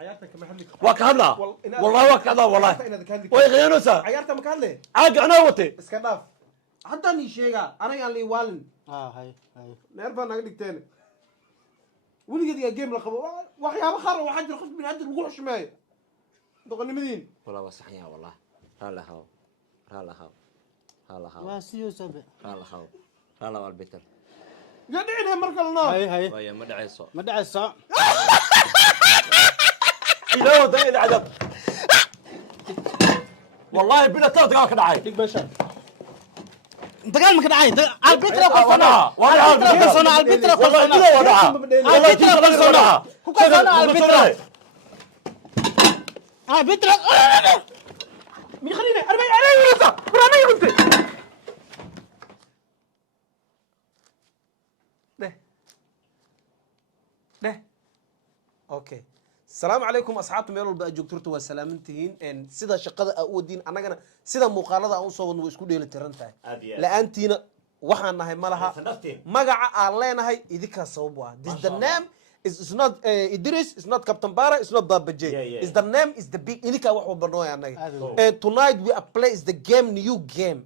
عيارتك ما حدك وكهلا والله وكذا والله ويغينوسا عيارتك ما كان لي عاق انا وتي اسكداف حتى ني شيغا انا يان لي والن هاي نيرفا naga dhigteen wiligeed game la qabo waxyaabo khar waxa jira qof min hadda lagu xushmeeyo doqonnimadiin والله وصحيح والله هلا هاو واسيو سبع هلا والبيتر قاعدين marka la noo هاي ويا ما دعيسو ما دعسا إلى ودي العدب والله بلا تلات دقائق دعاي dig باشا دقال ما كدعاي البيتر وانا خلصنا البيتر خلصنا البيتر خلصنا كوكا البيتر البيتر مين خلينا 40 علي ورثه برامي ورثه ده اوكي السلام عليكم اصحابتي meel walba joogto waa salaamantihiin in sida shaqada ay u wadin anagana sida muuqaalada aan soo wadno way isku dheeli tiran tahay la'aantiina waxaan nahay malaha magaca aan leenahay idinka sabab waa this the name is not Idris, it's not Captain Bara, it's not Baba J. It's the name, is the big inika wax walba noo yaanay. And tonight we are play is the game, new game.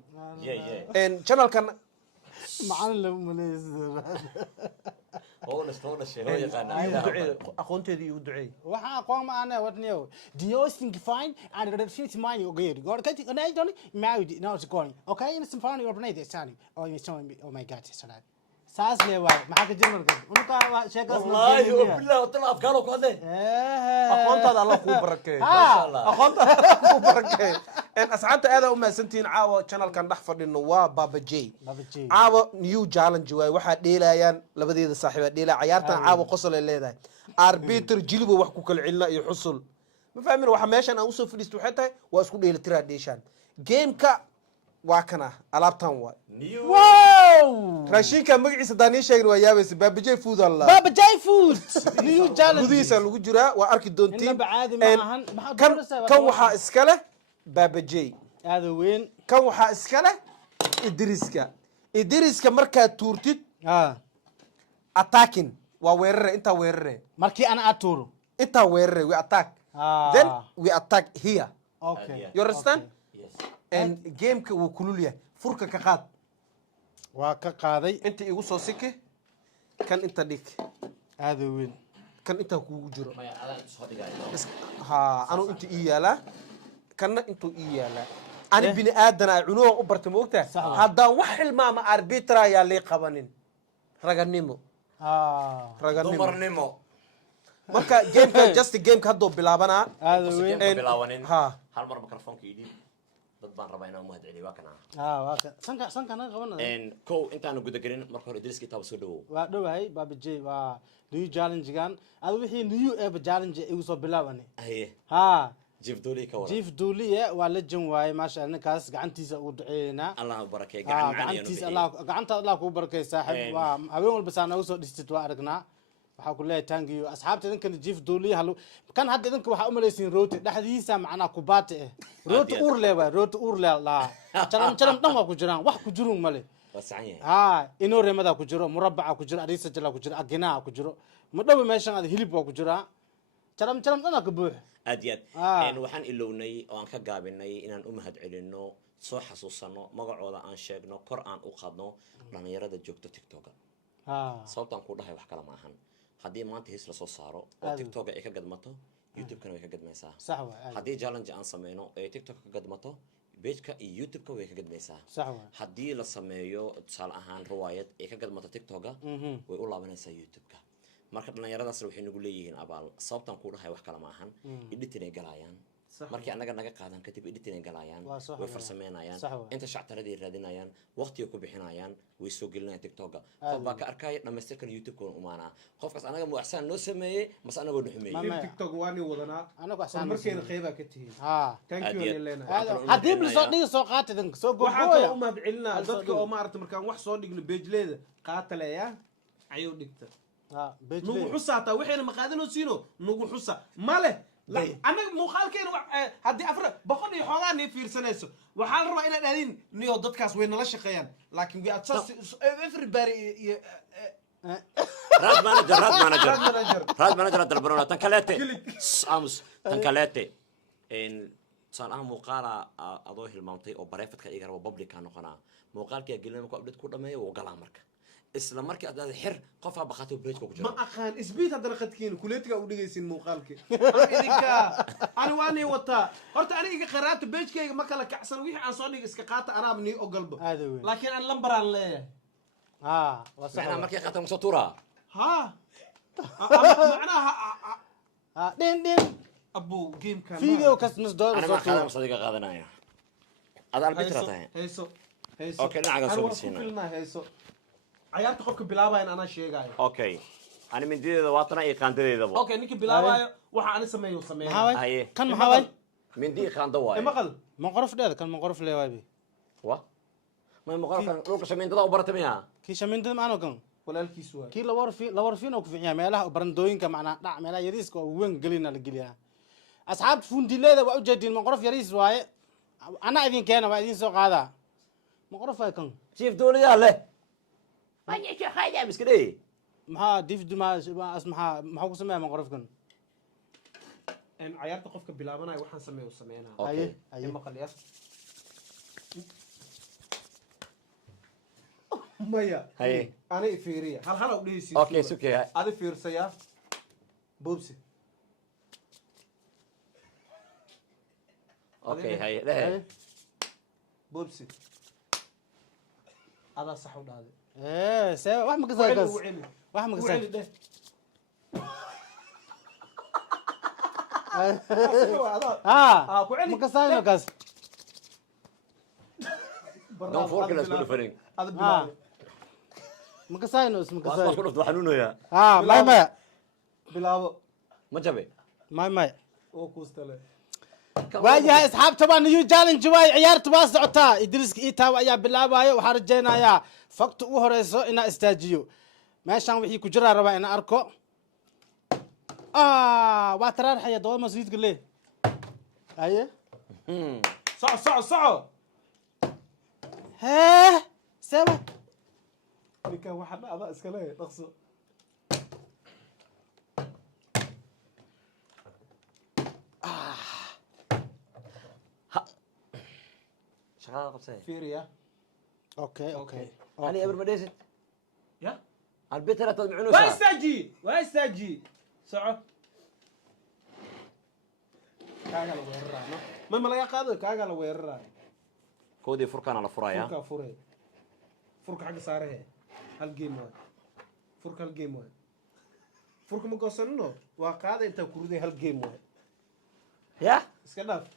And channel kan معلم مليز هو الشيء هو يقانا aqoonteedii igu duceey waxaan aqoon ma ana wadniyo do you think fine and refuse mine you good god can you know don't married now it's going okay in some fun overnight it's sunny oh you saw me oh my god it's sunny saas le waay maxaa ka jir markaa unka waa sheekaas wallahi billahi wata afkaano ku hadlay aqoontaada Allah ku barakeeyo masha Allah aqoontaada ku barakeeyo in asxaabta aad u maasantiin caawa channel kan dhax fadhino waa Baba J caawa new challenge waay waxa dheelayaan labadeeda saaxiiba dheelay ciyaartan caawa qosol ay leedahay arbiter jilibo wax ku kala cilna iyo xusul ma fahmin waxa meeshan aan u soo fadhiisto waxay tahay waa isku dheeli tiraa dheeshan game-ka waa kana alaabtan waa wow raashinka magaciisa daani sheegin waa yaabaysa Baba J food Allah Baba J food new challenge gudiisa lagu jiraa waa arki doontiin kan waxa iska leh Baba J aada weyn kan waxa iska leh Idriska markaa tuurtid attacking waa weerare inta weerare markii ana aturo inta weerare we attack then we attack here okay you understand and game-ka wuu kulul yahay furka ka qaad waa ka qaaday inta igu soo siki kan inta dhig aada weyn kan inta kugu jiro ha anu inta ii yaala kanna intuu ii yaala ani bini aadan ay cunuga u bartay moogtaa haddaan wax xilmaama arbitra ayaa lii qabanin raganimo dumarnimo marka gameka just gameka hadduu bilaabanaa aada weyn hal mar mikrofoonka ii dhiib dad baan rabaa inaan mahad celiyo waa kana waa ka sanka naga qabanay ko intaan guda galin marka hore Idriska taaba soo dhawow waa dhawahay Baba J waa new challenge gan aad wixii new ever challenge igu soo bilaabanay ha Jif Dooley ka wara Jif Dooley waa legend waaye maasha Allah kaas gacantiisa ugu duceeyna Allah barakeey gacantiisa gacanta Allah ku barakeey saaxiib waa habeen walba saan ugu soo dhistid waa aragnaa waxa ku leeyahay thank you asxaabta idinkan Jif Dooley halu kan hadda idinka waxa u maleeysiin rooti dhaxdiisa macna ku baate rooti uur leeyahay rooti uur leeyahay jaran dhan waa ku jiraan wax ku jirun male wasaxan inoo reemada ku jiro murabbaca ku jiro ariisa jala ku jiro agina ku jiro ma dhaw meeshan aad hilib waa ku jira jaran dhan ka buux aadiyad waxaan ilownay oo aan ka gaabinay inaan u mahad celino soo xasuusano magacooda aan sheegno kor aan u qaadno dhalinyarada joogto TikTok sababtaan ku dhahay wax kala ma ahan haddii maanta his la soo saaro oo TikTok ay ka gadmato YouTube-kana way ka gadmaysaa sax waa haddii challenge aan sameeyno ee TikTok ka gadmato page-ka iyo YouTube-ka way ka gadmaysaa sax waa haddii la sameeyo tusaale ahaan riwaayad ay ka gadmato TikTok-ga way u laabanaysaa YouTube-ka marka dhalinyaradaas waxay nagu leeyihiin abaal sababtan ku dhahay wax kala ma ahan editing ay galayaan markii anaga naga qaadan kadib editing ay galayaan way farsameynayaan inta shactaradii raadinayaan waqti ku bixinayaan way soo gelinayaan TikTok-ga qof baa ka arkay dhamaystirkan YouTube-ka u maana qofkaas anaga mu axsan noo sameeyay mas anaga nu xumeeyay TikTok waani wadanaa anaga axsan markeena qeyba ka tihiin thank you Elena hadii bil soo dhig soo qaatay soo go'ooya uma bicilna dadka oo ma aragtay markaan wax soo dhigno page-leeda qaataleeya ayuu dhigta nugu xusaata waxayna ma qaadanoo siino nugu xusa male anaga muuqaalkeena haddii afra boqol iyo xoogaa nii fiirsanayso waxaa la rabaa inaad aadin niyo dadkaas way nala shaqeeyaan laakiin we are just everybody راد مانجر manager. راد مانجر البرونة تنكلاتي امس تنكلاتي ان صار muuqaala adoo hilmaantay oo bareefadka iga rabo public ka noqonaa muuqaalkii gelin ku update ku dhameeyo oo galaa marka isla markii aad xir qof aa baqato page ku jiro ma aqaan isbiid hadana qadkiin kuleetiga u dhigaysin muuqaalkii idinka ani waani wata horta ani iga qaraata page-kayga ma kala kacsan wixii aan soo dhig iska qaata anaabni ogolba laakiin aan lambar aan leeyahay waxna markii qaatan soo tuura macnaha din ابو جيم كان فيديو كاس دور انا ما خلينا صديقه قادنايا هذا البيتر تاعي هيسو اوكي نعم سوي سينا هيسو عيارت قفك بلابا ان انا شيغاي اوكي انا من ديده واتنا اي قانديده اوكي نيكي بلابا waxa aan sameeyo kan maxaa من دي قاند واي maqal maqorof dheer kan maqorof leeyahay wa ma maqorof kan dhulka shameendada u baratamiya ki shameendada maano kan walaalkiis waa ki la warfiin oo ku fiican meelaha barandooyinka macna dhac meelaha yariiska oo weyn galina la geliyaa asxaab fundileeda waa u jeedin maqorof yariis waaye ana idin keena waa idin soo qaada maqorof ay kan chief dawladda leh ma yake xayda miskadee maxaa difdu ma maxaa ku sameeyaa maqorof kan ان عيارت qofka bilaabanay waxaan sameeynaa okay maqal yar maya haye ana fiiriya hal u dhigaysi okay suke adi fiirsaya bobsi okay haye leh bobsi ada sax u dhaaday see wax ma ka saarkas wax ma ka saar ma ka saarno kaas دون فورك الناس كله فريق هذا بالله ما ka saarno isma ka والله saar كله حنونه يا ما bilaabo ما جابي ما oo kuustale waayahay asxaabta baan new challenge way ciyaartu waa socotaa idriiska ii taa ayaa bilaabayo waxaan rajaynayaa fakta u horeyso inaa istaajiyo meeshan wixii ku jira rabaa inaan arko waa taraarxaya dawada masjidka le aye soco hee sewa ninka waxa dhacda iska leeyahay dhaqso شغال قبسه فيريا اوكي علي ابر مديست يا البيت لا تدمعونه واستاجي سعو كاغا لو ويررانا ما لا يقادو كاغا لو ويررانا كودي فركان على فرايا فركا فري فرك حق ساره هل جيم واحد فرك هل جيم واحد فرك ما قصنو وقاده انت كردي هل جيم واحد يا اسكداف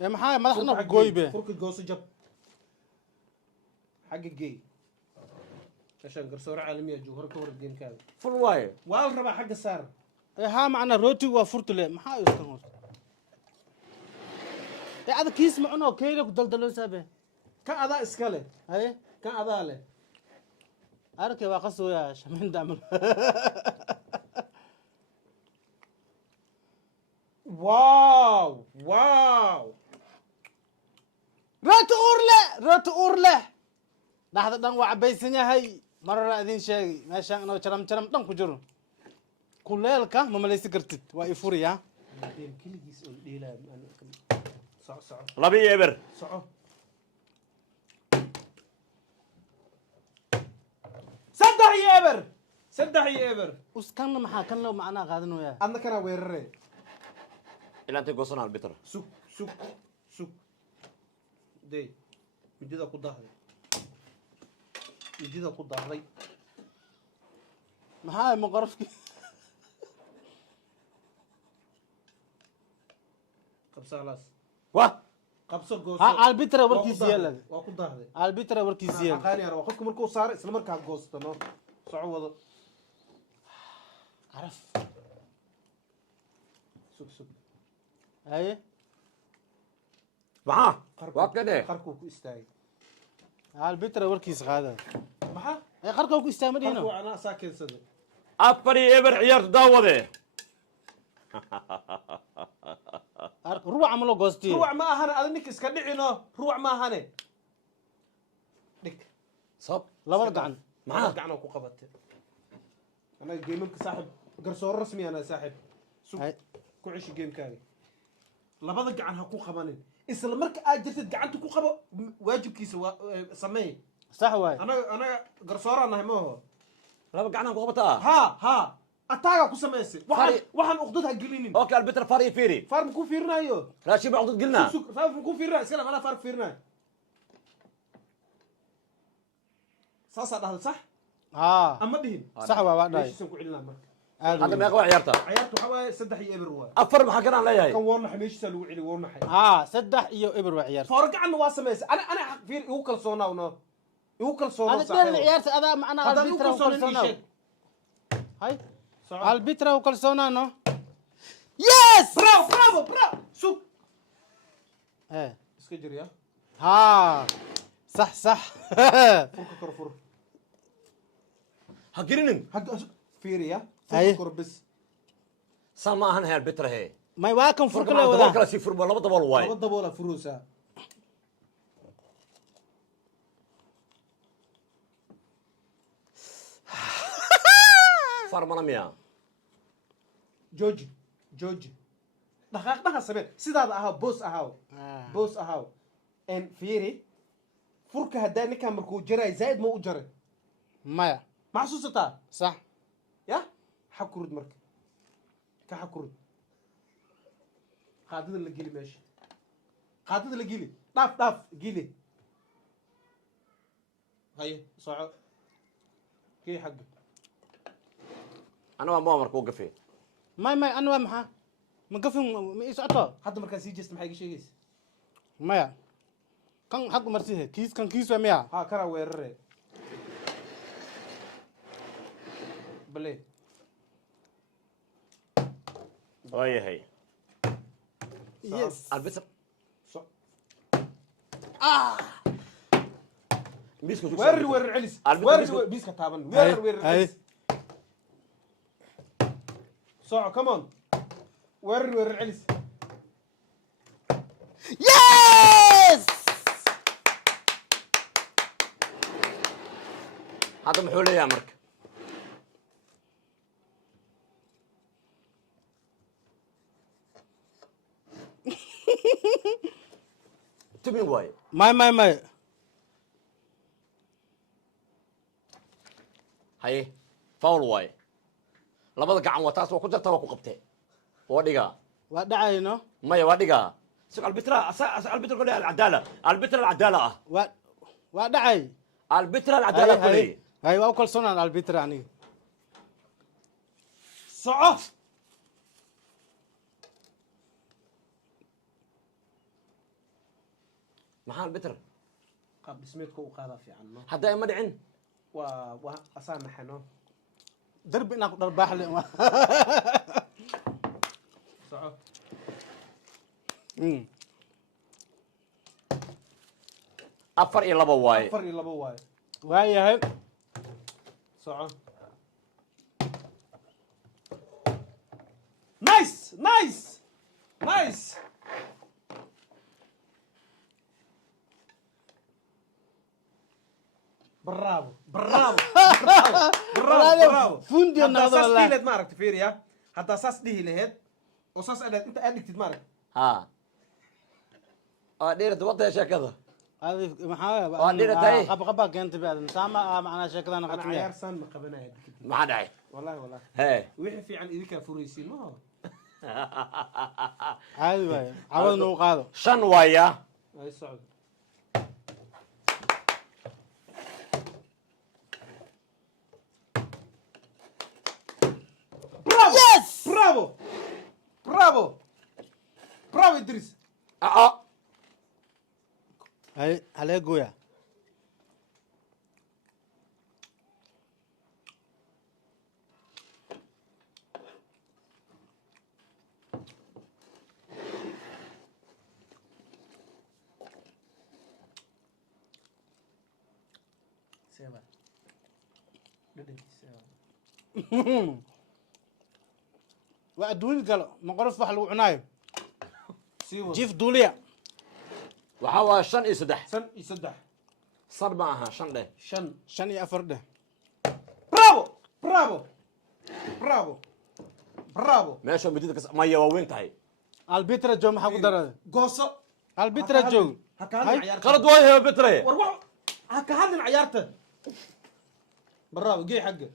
يا maxaa madaxna ku gooybe فرك gooso jab حق جي عشان قرصور عالمية جوهر كور الجيم كذا فل واي وال ربع حق السار ها معنا روتي وفرتله maxaa iskan hor هذا كيس معنا كيلو دلدلو سابه كان أذا إسكاله اي كان أذا له اركي واقصو يا شمين دعمل واو روت أورله لحظة دان وعبيسن هاي مرة أذين شيء ماشي أنا وشرم دان كجرو كلها لك ما مليس كرتت وإفوريا بعدين كل جيس ديلا صع لبي ابر صع صدح يا إبر وسكان محا كان لو معنا قادن وياه أنا كان ويرري إلا أنت قصنا البتر سوق دي مجيدا ku dahday maxaa ma qarafki qabsalaas wa qabso gooso albitra warkiisa yeelad waa ku dahday albitra warkiisa yeelad aqaan yar qofku markuu saar isla markaa goosto no soco wado araf sug aye maxaa waa kade qarku ku istaagay albitra warkiisa qaada maxaa ay qarku ku istaagay madina qarku ana saakeensade afari eber ciyaartu daawade ruuc amlo goosti ruuc ma ahana adin ninka iska dhicino ruuc ma ahane dhig sab labada gacan maxaa gacan ku qabatay انا جيمك صاحب قرصور رسمي انا صاحب سوق هاي ku cishi gamekaaga labada gacan ha ku qabanin isla marka aad jirtid gacanta ku qabo waajibkiisa sameey صح واي anaga garsooraan nahay ma aho laba gacan ku qabataa ha ataaga ku sameysay waxaan uqdad ha gelinin okay albitra fari firi farm ku fiirinayo raashid baa uqdad gelina farm ku fiirinayo iskala mala farm fiirinayo saasa dhahal sax ها ama dhihin صح واي meeshiisan ku celinaa marka hadda meeqa waa ciyaarta ciyaartu waxa waaye 3 iyo eber waay afar maxaa kanaan leeyahay kan warnaxay meeshiisa lagu celi warnaxay ها سدح iyo eber waa ciyaar foorgacan waa sameysay ana xaq fiir igu kalsoonawno igu kalsoonaa هذا دين ciyaarta ada macna albitra u kalsoonaa هاي albitra u kalsoonaa no yes bravo sug ايه iska jir ya ها صح furka kor fur ha gelinin fiiriya أيه. furka kor bis saa ma ahan hay albitra he ما واكم فرق furka له dabal ولا kala sii furbo laba dabal waay laba daboola furuusa far mana miya jooji dhaqaaqdhaqa samee sidaada ahaa boos ahaa en fiiri furka haddaa ninkaan markuu jaraay zaa'id ma u jaray مايا ma xasuusataa صح ya xakurud marka ka xakurud qaadada la geli meesha qaadada la geli dhaaf geli haye soco kii xagga ana waa ma markuu gafay ما انا محا ما قفن ما يسعطه hadda markaa sii jeesta maxay iga sheegaysa مايا كان حق مرسيه كيس كان كيس وميا ها kanaa weerare bale waayahay يس albitra so miiska weerar celis weerar biiska taaban weerar هاي celis soco come on weerar celis يس hadda muxuu leeyahay marka tubin waaye ماي haye foul waaye labada gacan waa taas waa ku jarta waa ku qabtee waa dhigaa ودعينه maya waa dhigaa sug albitra albitra kule alcadaala albitra alcadaala ah ودعي albitra alcadaala kule هاي واو كلسونا البيتر يعني soco maxaa albitra qaab dhismeedka u qaadaa fiican no hadda ima dhicin waa asaa maxano درب انك درباح لي soco afar iyo laba waaye 4 iyo 2 waaye وهي هاي soco nice bravo فندي haddaa النهضه saas dhihi والله laheed ma aragti fiiriya haddaa saas dhihi laheed oo saas aad inta aad dhigtid ma aragti ha waa dheerada wadaya sheekada هذه محاوله waa dhiratay قبا كانت بعد مسامع معنا شكلنا ana قطميه cayaarsaan ma qabanaya kadib maxaa dhacay wallahi hee wixii fiican idinkaa furaysiin ma عادي باي عاودنا وقاضوا shan waaya ay socdo bravo idris هاي عليه قويا وأدوين قالوا ما قرف وحلو عنايم جيف دوليا waxaa waa shan iyo saddex san iyo saddex sar ma aha shan dheh shan شن يا فرده bravo برافو برافو meesha midida kas maya waa weyn tahay albitra joog maxaa ku darada قوصة albitra joog هكا هاي. عيارته qalad waayo bitre وروح هكا هذا عيارته برافو جي حقه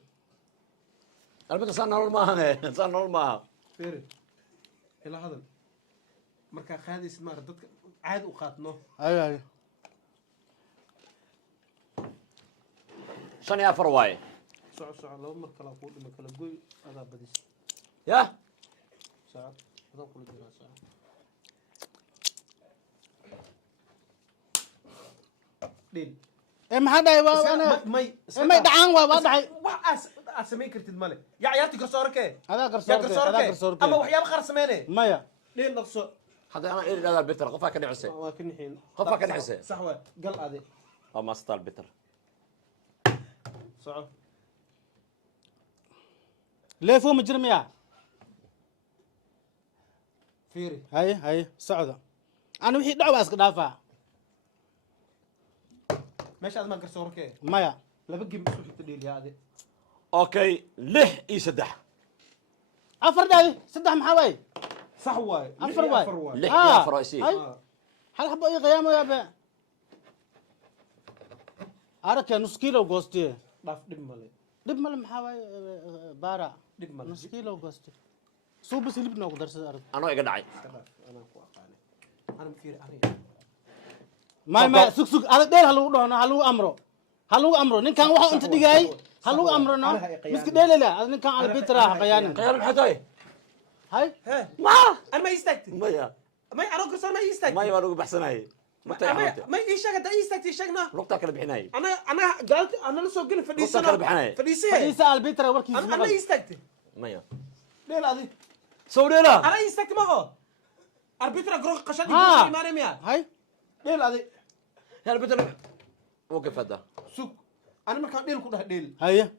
albitra saan nolol maahan saan nolol maaha فيري الى هذا مركا خادي سمار ددك عاد وقاتنو ايوه ايوه 5 waaye ساعة لو مركا لا قول ما كلا قوي هذا بديس ya ساعة هذا قول جنا ساعة دين ee maxaa dhahay waa ana مي may dhacaan waa dhahay wax asmay kartid male ya ciyaarti garsoorke adaa ya garsoorke garsoorke ama waxyaabo qaar sameeyne maya دين نقصو hadda ana iri dhada bitre qofaa ka dhicise waa ka nixin qofaa ka dhicise صح waa gal ade waa maastal bitre soco leefo ma jira miya fiiri haye haye socda ana wixii dhac waa iska dhaafaa meesha aad ma garsoorke maya laba gem isku xigta dheeliya ade okay 6 iyo 3 afar dhahay saddex maxaa waay صح واي afar waay 6 iyo 4 isi هاي هل حبوا اي قيامه يا با ارك نص كيلو غوستي dhaaf dhib male دب مال maxaa waay baara dhib male nus kilo غوستي soo bas hilib noo darsada arag anoo iga dhacay انا ku aqaanay ana fiiri ari ما سوق هذا دير هلو دهنا هلو امرو هلو امرو نين كان waxa inta dhigay هلو امرو no miski dheelala هذا نين كان على بيترا قيان qayaar maxay tahay هاي ها ma انا ما يستكت maya ما انا قصر ما يستكت maya waan ugu baxsanahay matay xamte ما يشك انت يستكت شكنا lugta kala bixinay انا قالت انا لسه قلت فديسه kala bixinay فديسه فديسا على بيترا warkiis انا يستكت maya ليه لا دي sawdheela انا يستكت ما هو اربيترا جروك قشدي ها. ما رميا هاي ليه لا دي yar bitre waqaf hada سوق انا ما كان ديل كده ديل هاي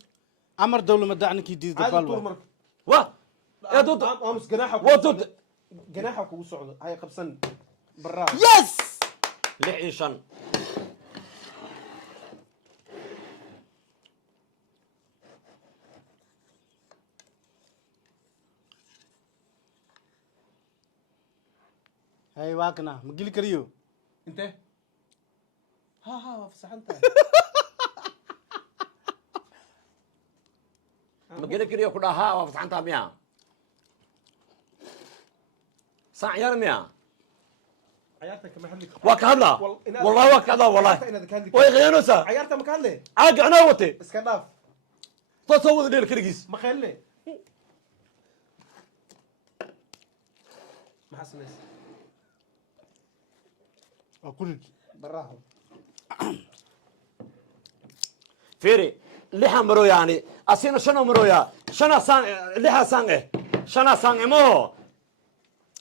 امر دوله مدعنك يديد هذا طول بالو مرك wa يا دود امس جناحك ودود جناحك وصعد هاي قبسن برا يس 6 iyo 5 هاي واكنا مقيل كريو انت ها فصح انت ma geli kariyo ku dhaha waa fasaxanta miya saac yar miya عيارتك ما حدك waa ka hadla wallahi waa ka hadla wallahi way khiyaanaysa عيارتك ما كان لي caaga anaa wate اسكداف tasoo wada dheer kaligiis ما خيل لي ما حسنيس اكل براهم fiiri lixa maro yani asina shana maroya shana san lixa san shana san emo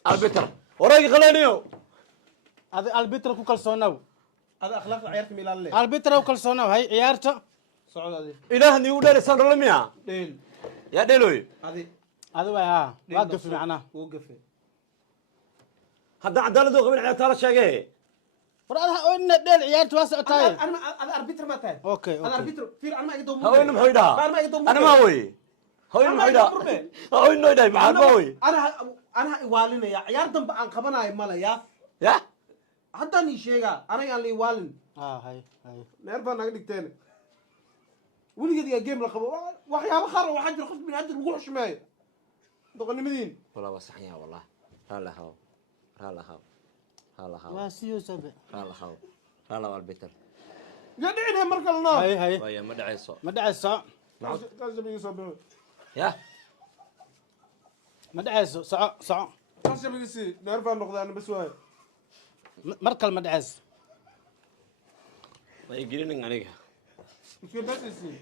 arbiter waraygi qalaniyo هذا البيترا كو كلسوناو هذا اخلاق عيارتي ميلان لي البيترا كلسوناو هاي عيارته سعود هذه ilaah ni u dheer san ralmiya ديل yaa dheeloy هذه هذا ها واقف معنا وقف hadda cadaaladu qabin ciyaarta la sheegay فرادها ان ديل عيارته واسع تاي انا انا اربيتر ما تاي اوكي انا اوكي اربيتر في انا ما يقدر haween maxay dhaha ما يقدر ana ma way haween maxay dhaha haween no dhahay maxaa ma way انا والين يا عيار دنب ان قبناي مالا يا ya حتى ني شيغا انا يان لي والين هاي هاي neerba naga dhigteen weligeed yaa game la qabo waxyaabo qaar waxaa jira qof bini'aadam lagu xushmeeyo doqonnimadiin والله وصحيح والله هلا هاو هلا هاو هلا هاو واسيو سبع هلا هاو هلا والبيتر yaa dhicin mar kalena هاي هاي ويا ما دعيسو ما دعسو يا ما دعسو سع neerba noqdaan bas waay مركل ما دعس ما يجرين عليك iska basisi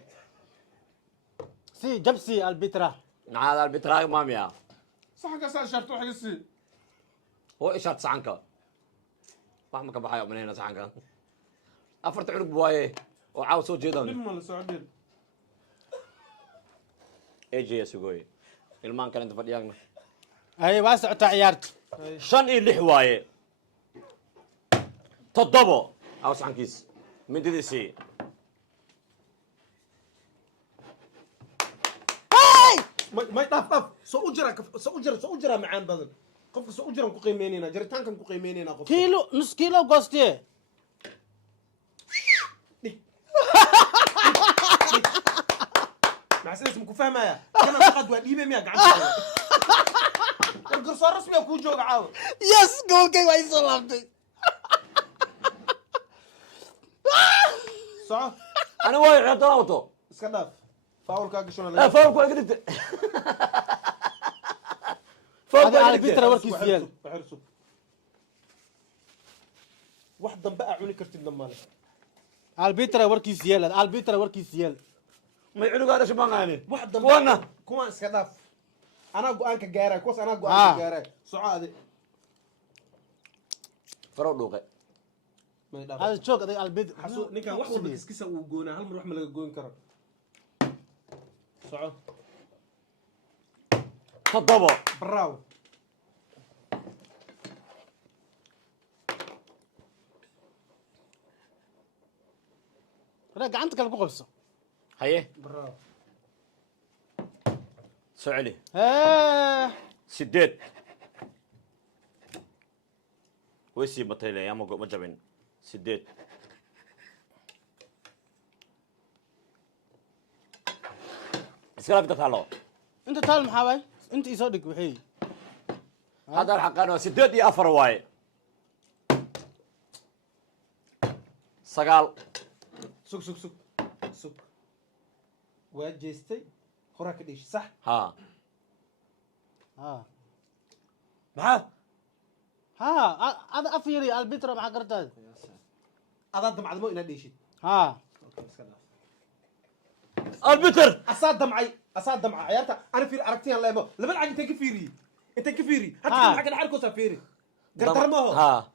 سي جبسي البيترا هذا البتراق ماميا sax ka saa sharto xigisi هو ايش عنك فاهمك بحايا من هنا عنك افرت عرق بوايه وعاوز صوت جدا dhimma la socdeen ايجي يا سوقوي المان كان انت فدياقنا هاي واسع تا عيارت شن اي لح وايه تضبو عاوز عنكيس من دي سي ما طاف سو أجرا معان بدل قف سو أجرا كقيمينينا جريتان كم كقيمينينا قف كيلو نص كيلو قوستي مع سنة اسمكم فاهمة يا أنا فقط ودي بمية قاعد القرصان رسمي أكون جوج عاود يس قول كي واي سلامتي صح انا واي عطاوته اسكنداف فاول كاك شلون لا فوق قلت فوق هذا على قلت البيترا وركي سيال بحرسو واحد بقى عوني كرتين دمالك على البيترا وركي سيال على البيترا وركي سيال ما يعلو هذا شو معناه واحد وانا كمان اسكنداف انا قوانك جاري كوس انا قوانك جاري سعادي فرو دوقه ما يدافع هذا شوك هذا على البيت حسو نيكا wax walba kiskisa uu goona hal mar wax ma laga goyn karo soco تضبط bravo لا قعنتك اللي قبصه هيه bravo سعلي ايه سديد ويسي مطيلة يا ما جبين سديد اسكلا بدك تعالوا انت تعال محاوي انت يصدق وحي هذا الحق انا سديد يا افر واي سقال سوق واجيستي خوراك ديش صح ها ها معاه ها هذا افيري على البيترا مع قرطاز هذا دم عدمو إنا ديشي ها البتر أصاد دمعي عيارتا أنا فيري أركتين الله يبو لبل عاق أنت كفيري حتى ها. كم حاجة نعرفه سافيري قدر ما هو ها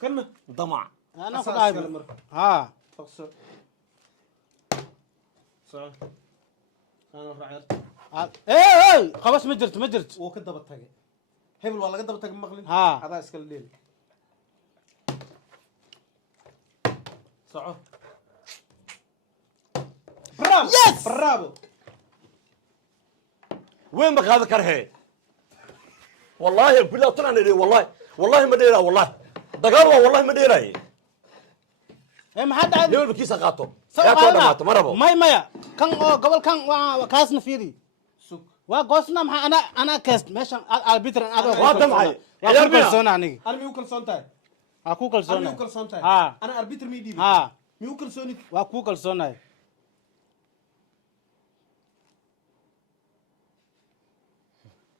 كم ضمع انا أساس خدايب كلمة. ها فقصر صح أنا رعيت ايه خلاص ما جرت وكده بتهجى هبل والله كده بتهجى مغلين ها. هذا اسكال الليل صح برافو يس. برافو وين بك هذا كرهي والله بالله طلع لي والله ما ديرها والله دقالوا والله ما ديرها ايه ما حد عاد ليه بكيس قاطو يا تو دماتو ما ربو مايا كان قبل كان وكاسنا فيري سوق وقوسنا مع انا كاست ماشي على البيترا انا وهذا معي يا كلسون اني أنا ميوكل سونتاي اكو أنا كلسون ميوكل سونتاي ها. أنا أربيتر ميدي ها ميوكل سوني واكو كلسون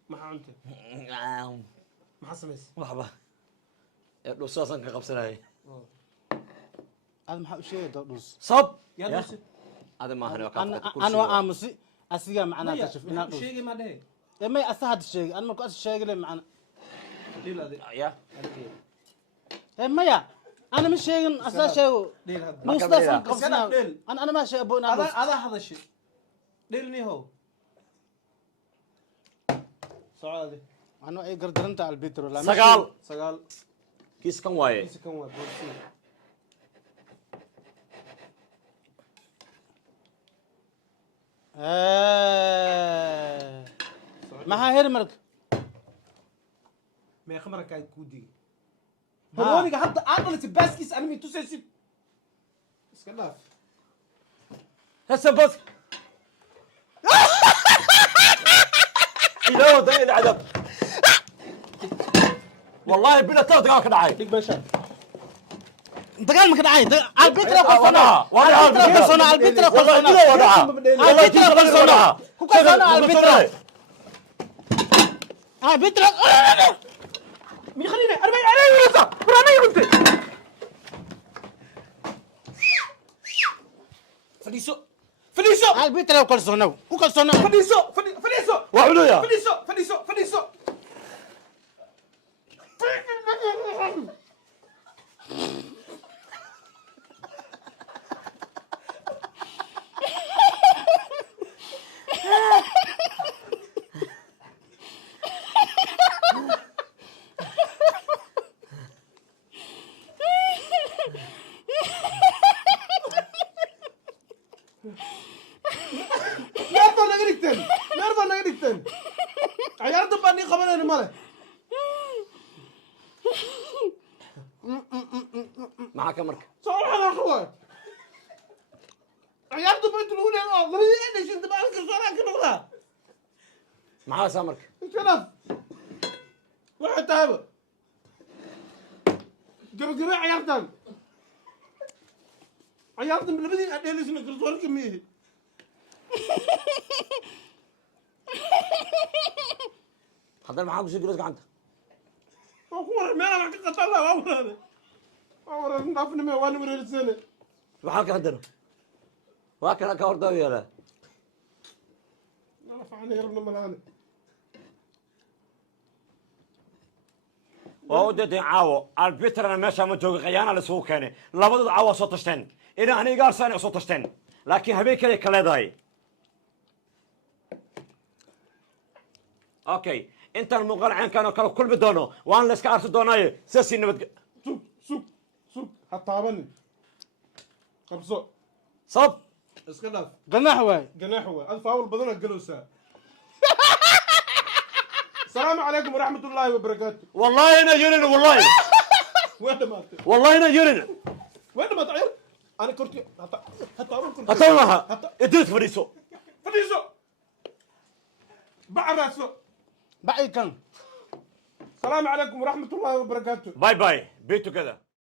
ما حنت ما حسمس مرحبا لو ساسن كقبسناي هذا ما شيء دوس صب يا يا دوسي هذا ما هنا انا وامسي اسيا معنا كشف ما شيء ما ده إيه ما أستهد الشيء أنا ما كنت الشيء اللي معنا ليل هذا يا إيه ما يا أنا مش شيء أستهد شيء ليل هذا مو ما كمل أستهد يا. قبسنا ليل. أنا ما شيء أبونا هذا هذا الشيء ليل نيهو سعادي أنا إيه قدرت على البيترو لا سقال كيس كم واي كيس كم واحد ما هاي مرك ما يخمرك كاي كودي بروني حتى عقلة باسكيس أنا مي توسيسي اسكنداف هسه بس إلى ده العذاب والله بلا تو دقال كدعاي ديك باشا أنت قال مكان عايد على البيترو ودعها قصنا على البيترو قصنا والله ودعها على البيترو قصنا قصنا على البيترو على البيترو مي خليني أنا يونسا برامي يونسا فليسو على البيترو قصنا وقصنا فليسو وحلو يا فليسو نرفع نقدر ماله معك مرك صار على اخوات عيالته بيت الاولى والله ايش انت بالك صار كده معاه سامرك كلام واحد تابع قبل عيالتهم عيالتهم اللي بدي ادي اسمه كرتون كميه حضر معاك شو جلوس عندك اخويا ما انا قلت الله اورا اورا نافني ما وانا مريض السنه وحاك عندنا واكل كور دوي لا انا فعني ربنا ملاني ودي عاو البيتر انا ماشي ما جوغ خيانه لسوق كاني لابد عاو صوتشتين اذا انا قارسان صوتشتين لكن هبيك لي كلاداي اوكي انت المقال عين كانوا كل بدونه وانا لسك ارس دوناي ساسي نبد سوق حطابني قبصو صب اسكلاف قناح واي جناحوه الف اول بدنا الجلوسه السلام عليكم ورحمه الله وبركاته والله انا يونن والله وين ما والله انا يونن وين ما تعير انا كرتي حتى كرتي هتولها اديت فريسو فريزو بعرسو بعي كان السلام عليكم ورحمه الله وبركاته باي باي بيتو كذا